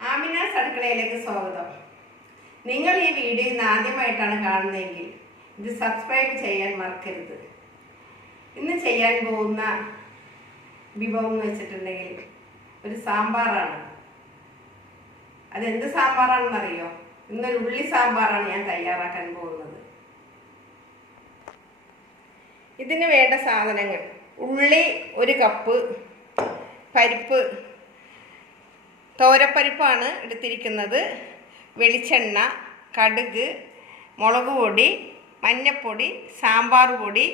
ആമിനാസ് അടുക്കളയിലേക്ക് സ്വാഗതം. നിങ്ങൾ ഈ വീഡിയോ ഇന്ന് ആദ്യമായിട്ടാണ് കാണുന്നതെങ്കിൽ ഇത് സബ്സ്ക്രൈബ് ചെയ്യാൻ മറക്കരുത്. ഇന്ന് ചെയ്യാൻ പോകുന്ന വിഭവം എന്ന് വെച്ചിട്ടുണ്ടെങ്കിൽ ഒരു സാമ്പാറാണ്. അതെന്ത് സാമ്പാറാണെന്നറിയോ? ഇന്നൊരു ഉള്ളി സാമ്പാറാണ് ഞാൻ തയ്യാറാക്കാൻ പോകുന്നത്. ഇതിന് വേണ്ട സാധനങ്ങൾ: ഉള്ളി 1 കപ്പ്, പരിപ്പ് തോരപ്പരിപ്പാണ് എടുത്തിരിക്കുന്നത്, വെളിച്ചെണ്ണ, കടുക്, മുളക് പൊടി, മഞ്ഞൾപ്പൊടി, സാമ്പാർ പൊടി,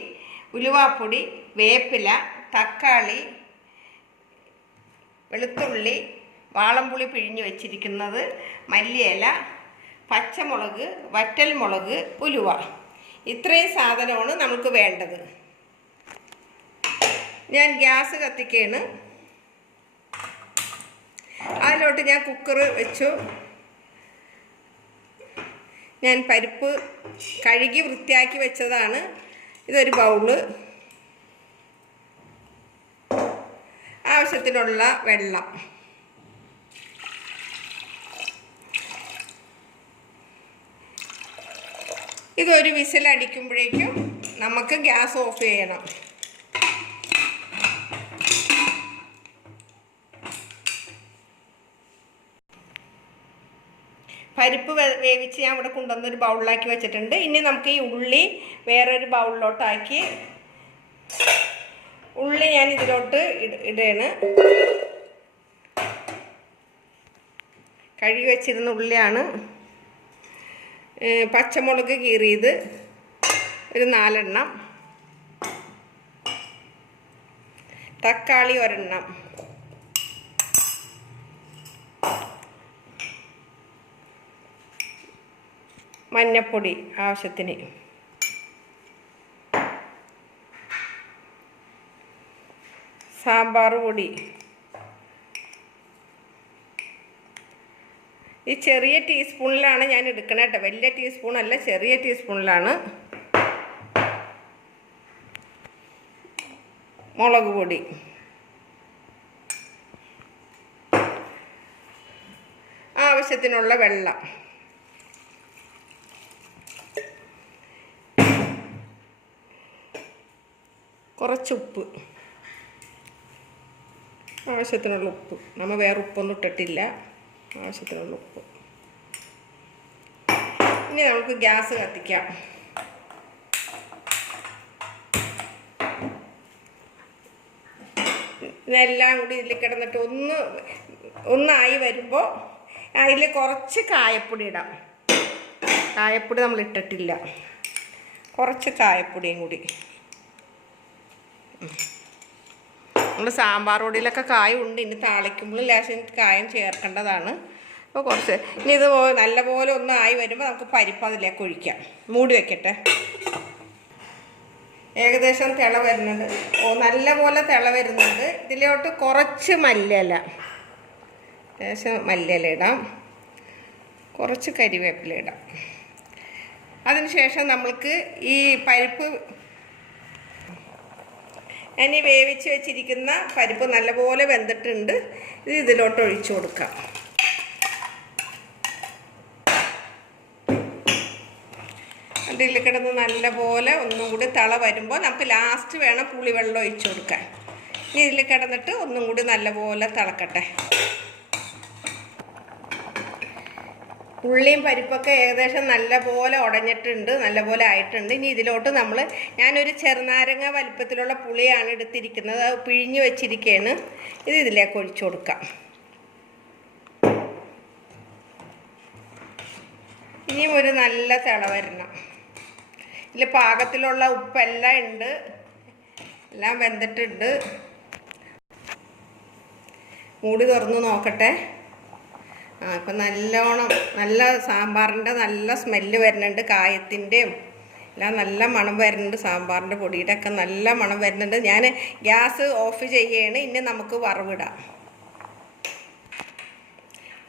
ഉലുവാപ്പൊടി, വേപ്പില, തക്കാളി, വെളുത്തുള്ളി, വാളംപുളി പിഴിഞ്ഞ് വെച്ചിരിക്കുന്നത്, മല്ലിയില, പച്ചമുളക്, വറ്റൽമുളക്, ഉലുവ. ഇത്രയും സാധനമാണ് നമുക്ക് വേണ്ടത്. ഞാൻ ഗ്യാസ് കത്തിക്കുകയാണ്. അതിലോട്ട് ഞാൻ കുക്കർ വെച്ചു. ഞാൻ പരിപ്പ് കഴുകി വൃത്തിയാക്കി വെച്ചതാണ്. ഇതൊരു ബൗള്, ആവശ്യത്തിനുള്ള വെള്ളം. ഇതൊരു വിസിലടിക്കുമ്പോഴേക്കും നമുക്ക് ഗ്യാസ് ഓഫ് ചെയ്യണം. പരിപ്പ് വേവിച്ച് ഞാൻ ഇവിടെ കൊണ്ടുവന്നൊരു ബൗളിലാക്കി വെച്ചിട്ടുണ്ട്. ഇനി നമുക്ക് ഈ ഉള്ളി വേറൊരു ബൗളിലോട്ടാക്കി, ഉള്ളി ഞാൻ ഇതിലോട്ട് ഇടുകയാണ്. കഴുകി വെച്ചിരുന്ന ഉള്ളിയാണ്. പച്ചമുളക് കീറിയത് ഒരു 4 എണ്ണം, തക്കാളി 1 എണ്ണം, മഞ്ഞൾപ്പൊടി ആവശ്യത്തിന്, സാമ്പാർ പൊടി. ഈ ചെറിയ ടീസ്പൂണിലാണ് ഞാൻ എടുക്കണത് കേട്ടോ, വലിയ ടീസ്പൂണല്ല, ചെറിയ ടീസ്പൂണിലാണ്. മുളക് പൊടി, ആവശ്യത്തിനുള്ള വെള്ളം, കുറച്ച് ഉപ്പ്, ആവശ്യത്തിനുള്ള ഉപ്പ്. നമ്മൾ വേറെ ഉപ്പൊന്നും ഇട്ടിട്ടില്ല, ആവശ്യത്തിനുള്ള ഉപ്പ്. ഇനി നമുക്ക് ഗ്യാസ് കത്തിക്കാം. ഇതെല്ലാം കൂടി ഇതിൽ കിടന്നിട്ട് ഒന്നായി വരുമ്പോൾ അതിൽ കുറച്ച് കായപ്പൊടി ഇടാം. കായപ്പൊടി നമ്മൾ ഇട്ടിട്ടില്ല, കുറച്ച് കായപ്പൊടിയും കൂടി. നമ്മൾ സാമ്പാർ പൊടിയിലൊക്കെ കായം ഉണ്ട്, ഇനി താളിക്കുമ്പോൾ ലേശം കായം ചേർക്കേണ്ടതാണ്. അപ്പോൾ കുറച്ച് ഇനി ഇത് നല്ലപോലെ ഒന്നായി വരുമ്പോൾ നമുക്ക് പരിപ്പ് അതിലേക്ക് ഒഴിക്കാം. മൂടി വയ്ക്കട്ടെ. ഏകദേശം തിള വരുന്നുണ്ട്. നല്ലപോലെ തിള വരുന്നുണ്ട്. ഇതിലോട്ട് കുറച്ച് മല്ലിയില, ലേശം മല്ലിയില ഇടാം, കുറച്ച് കരിവേപ്പില ഇടാം. അതിനുശേഷം നമ്മൾക്ക് ഈ പരിപ്പ്, ഞാൻ വേവിച്ച് വെച്ചിരിക്കുന്ന പരിപ്പ് നല്ലപോലെ വെന്തിട്ടുണ്ട്. ഇത് ഇതിലോട്ട് ഒഴിച്ചു കൊടുക്കാം. അതിൽ കിടന്ന് നല്ലപോലെ ഒന്നും കൂടി തിള വരുമ്പോൾ നമുക്ക് ലാസ്റ്റ് വേണം പുളിവെള്ളം ഒഴിച്ചു കൊടുക്കാൻ. ഇനി ഇതിൽ കിടന്നിട്ട് ഒന്നും കൂടി നല്ലപോലെ തിളക്കട്ടെ. ഉള്ളിയും പരിപ്പൊക്കെ ഏകദേശം നല്ലപോലെ ഉടഞ്ഞിട്ടുണ്ട്, നല്ലപോലെ ആയിട്ടുണ്ട്. ഇനി ഇതിലോട്ട് ഞാനൊരു ചെറുനാരങ്ങ വലിപ്പത്തിലുള്ള പുളിയാണ് എടുത്തിരിക്കുന്നത്, അത് പിഴിഞ്ഞ് വെച്ചിരിക്കുകയാണ്. ഇത് ഇതിലേക്ക് ഒഴിച്ചു കൊടുക്കാം. ഇനിയും ഒരു നല്ല തിള വരണം. ഇതിൽ പാകത്തിലുള്ള ഉപ്പെല്ലാം ഉണ്ട്, എല്ലാം വെന്തിട്ടുണ്ട്. മൂടി തുറന്ന് നോക്കട്ടെ. ഇപ്പം നല്ലോണം നല്ല സാമ്പാറിൻ്റെ നല്ല സ്മെല്ല് വരുന്നുണ്ട്, കായത്തിൻ്റെയും എല്ലാം നല്ല മണം വരുന്നുണ്ട്, സാമ്പാറിൻ്റെ പൊടിയുടെ ഒക്കെ നല്ല മണം വരുന്നുണ്ട്. ഞാൻ ഗ്യാസ് ഓഫ് ചെയ്യുകയാണ്. ഇനി നമുക്ക് വറവിടാം.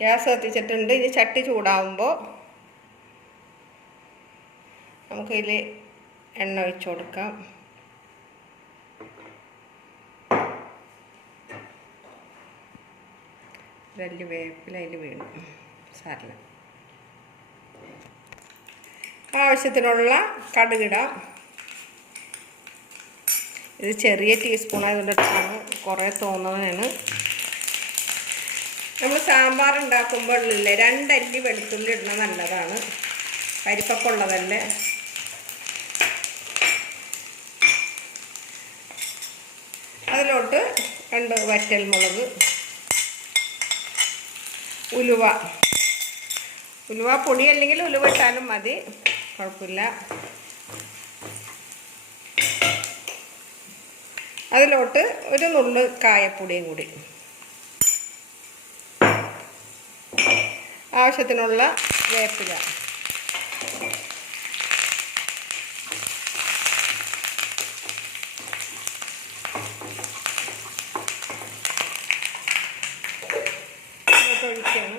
ഗ്യാസ് കത്തിച്ചിട്ടുണ്ട്. ഇനി ചട്ടി ചൂടാവുമ്പോൾ നമുക്കിതിൽ എണ്ണ ഒഴിച്ചു കൊടുക്കാം. ഒരല്ലി വേപ്പില അതിൽ വീണു, സാരില്ല. ആവശ്യത്തിനുള്ള കടുകിടാം. ഇത് ചെറിയ ടീസ്പൂൺ ആയതുകൊണ്ടിട്ടാണ് കുറേ തോന്നുന്നതാണ്. നമ്മൾ സാമ്പാർ ഉണ്ടാക്കുമ്പോഴില്ലേ 2 അല്ലി വെളുത്തുള്ളി ഇടുന്നത് നല്ലതാണ്, പരിപ്പൊക്കെ ഉള്ളതല്ലേ. അതിലോട്ട് 2 വറ്റൽമുളക്, ഉലുവ പൊടി അല്ലെങ്കിൽ ഉലുവ ഇട്ടാലും മതി, കുഴപ്പമില്ല. അതിലോട്ട് ഒരു നുള്ള് കായപ്പൊടിയും കൂടി, ആവശ്യത്തിനുള്ള വേപ്പില, ഒഴിക്കാണ്.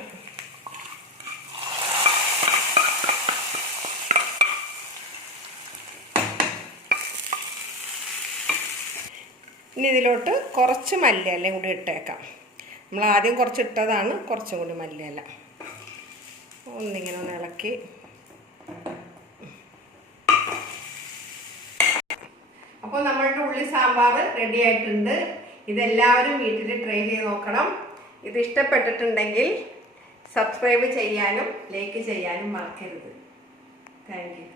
ഇനി ഇതിലോട്ട് കുറച്ച് മല്ലിയിലയും കൂടി ഇട്ടേക്കാം. നമ്മൾ ആദ്യം കുറച്ച് ഇട്ടതാണ്, കുറച്ചും കൂടി മല്ലിയില ഒന്നിങ്ങനെ ഒന്ന് ഇളക്കി. അപ്പോൾ നമ്മളുടെ ഉള്ളി സാമ്പാർ റെഡി ആയിട്ടുണ്ട്. ഇതെല്ലാവരും വീട്ടിൽ ട്രൈ ചെയ്ത് നോക്കണം. ഇത് ഇഷ്ടപ്പെട്ടിട്ടുണ്ടെങ്കിൽ സബ്സ്ക്രൈബ് ചെയ്യാനും ലൈക്ക് ചെയ്യാനും മറക്കരുത്. Thank you.